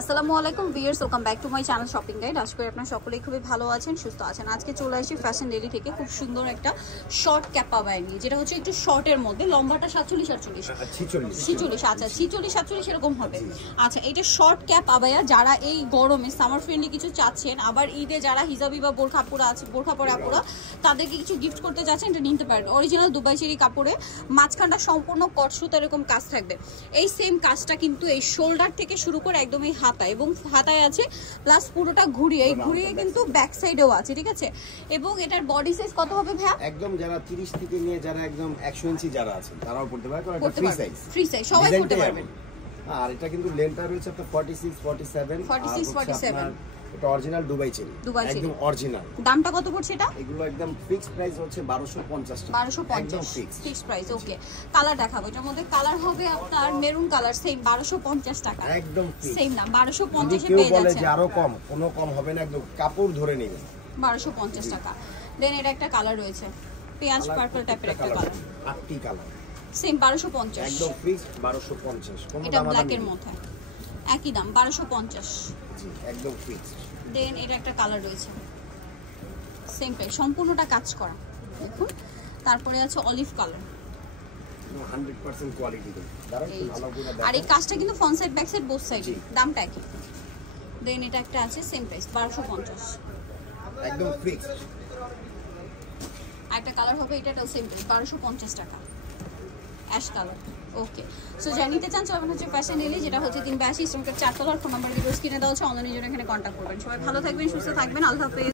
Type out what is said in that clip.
আসসালামু আলাইকুম viewers, welcome back to my channel shopping guide. আশা করি আপনারা সকলেই খুবই ভালো আছেন, সুস্থ আছেন। আজকে চলে আসি ফ্যাশন ডেলি থেকে খুব সুন্দর একটা শর্ট ক্যাপ আবায়া নিয়ে, যেটা হচ্ছে একটু শর্টের মধ্যে, লম্বাটা 47-48 আচ্ছা 46-47 এরকম হবে। আচ্ছা, এটা শর্ট ক্যাপ আবায়া, যারা এই গরমে সামার ফ্রেন্ডলি কিছু চাচ্ছেন, আবার ঈদে যারা হিজাবি বা বোরখা পরে আপুরা তাদেরকে কিছু গিফট করতে চাচ্ছেন, এটা নিতে পারেন। অরিজিনাল দুবাই চেরি কাপড়ে, মাঝখানটা সম্পূর্ণ কটসুতা এরকম কাজ থাকবে। এই সেম কাজটা কিন্তু এই শোল্ডার থেকে শুরু করে একদম এই হাতা এবং হাতায় আছে, প্লাস পুরোটা ঘুরিয়ে কিন্তু ব্যাক সাইডেও আছে, ঠিক আছে। এবং এটার বডি সাইজ কত হবে ভাইয়া? একদম যারা 30 থেকে নিয়ে যারা একদম 100 ইঞ্চি যারা আছে তারাও পড়তে পারে, কারণ এটা ফ্রি সাইজ সবাই পড়তে পারবেন। আর এটা কিন্তু লেন্থটা রয়েছে আপনার 46-47 এটা অরিজিনাল দুবাই চেরি, একদম অরিজিনাল। দামটা কত পড়ছে এটা? এগুলো একদম ফিক্সড প্রাইস হচ্ছে 1250 টাকা, 1250 ফিক্সড প্রাইস। ওকে, কালার দেখাবো, এটার মধ্যে কালার হবে আপনার মেরুন কালার, সেম 1250 টাকা, একদম সেম না 1250 এ পেয়ে যাচ্ছে। বলে যাচ্ছে যে আরো কম, কোনো কম হবে না, একদম কাপড় ধরে নেবেন 1250 টাকা। দেন এটা একটা কালার রয়েছে, পেঁয়াজ পার্পল টাইপের একটা কালার, আটটি কালার, সেম 1250, একদম ফিক্সড 1250। কোন এটা ব্ল্যাকের মধ্যে একই দাম 1250, জি একদম ফিক্সড। দেন এটা একটা কালার রয়েছে, সেম প্রাইস, সম্পূর্ণটা কাজ করা দেখুন। তারপরে আছে অলিভ কালার, 100% কোয়ালিটি দেন, ভালো করে দেখুন। আর এই কাজটা কিন্তু front side back side both side, দামটা একই। দেন এটা একটা আছে, সেম প্রাইস 1250, একদম ফিক্সড। একটা কালার হবে, এটাও সেম প্রাইস 1250 টাকা, অ্যাশ কালার। ওকে, সো জানিতে চান চলবেন হচ্ছে ফ্যাশন ডেলি, যেটা হচ্ছে 382 ইস্টার্ন কাপ 4 তলার। ফোন নাম্বার ভিডিও স্ক্রিনে দেওয়া হচ্ছে, অনলাইনে জন্য এখানে কন্ট্যাক্ট করবেন। সবাই ভালো থাকবেন, সুস্থ থাকবেন, আল্লাহ হাফেজ।